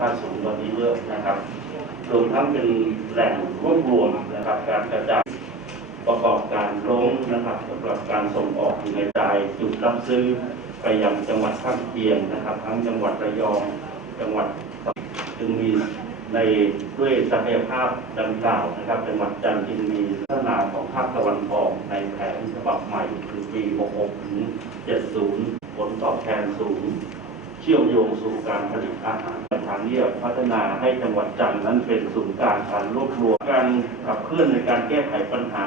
ภาคสูงวันนี้ด้วยนะครับ รวมทั้งเป็นแหล่งรวบรวมนะครับ การกระจายประกอบการลงนะครับสำหรับการส่งออกอยู่ในใจจุดรับซื้อไปยังจังหวัดข้างเคียงนะครับ ทั้งจังหวัดระยองจังหวัดจึงมีในด้วยศักยภาพดังกล่าวนะครับจังหวัดจันทร์จึงมีพัฒนาของภาคตะวันออกในแผนฉบับใหม่คือปี 66 ถึง 70 ผลตอบแทนสูง เชื่อมโยงสู่การผลิตอาหารทางเรียบพัฒนาให้จังหวัดจันทร์นั้นเป็นศูนย์กลางการรวบรวมการขับเคลื่อนในการแก้ไขปัญหา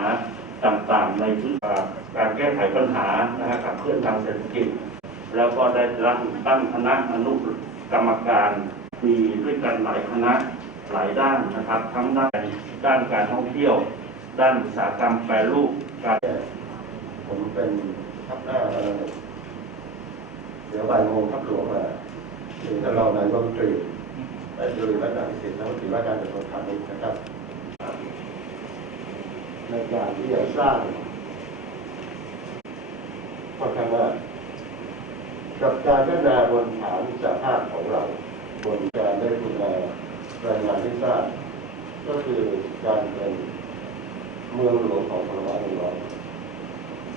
ต่างๆ ในพื้นที่การแก้ไขปัญหานะฮะขับเคลื่อนทางเศรษฐกิจ แล้วก็ได้ตั้งตั้งคณะอนุกรรมการมีด้วยกันหลายคณะหลายด้านนะครับ ทั้งด้านด้านการท่องเที่ยว ด้านอุตสาหกรรมแปรรูปการผมเป็นทัพหน้า ดี๋ยวบ่ายโมงทัพหลวงมาถึงท่านรองนายกรัฐมนตรีและจุลินลักษณะพิเศษรัฐมนตรีว่าการกระทรวงพาณิชย์นะครับในการที่จะสร้างค่อนากับการพัฒนาบนฐานสภาพของเรา บนการได้คุณรายงานที่ทราบก็คือการเป็นเมืองหลวงของพลวัตหนึ่งร้อย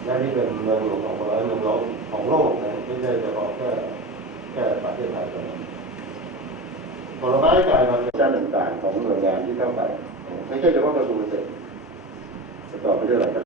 และนี่เป็นเมืองหลวงของเมืองเมืองหลวงของโลกนะ ไม่ใช่จะบอกแค่แค่ประเทศไทยเท่านั้นผลไม้กลายมาเป็นด้านต่างๆของหน่วยงานที่เข้าไปไม่ใช่เฉพาะกระทรวงเกษตรประกอบไปด้วยหลายกระทรวง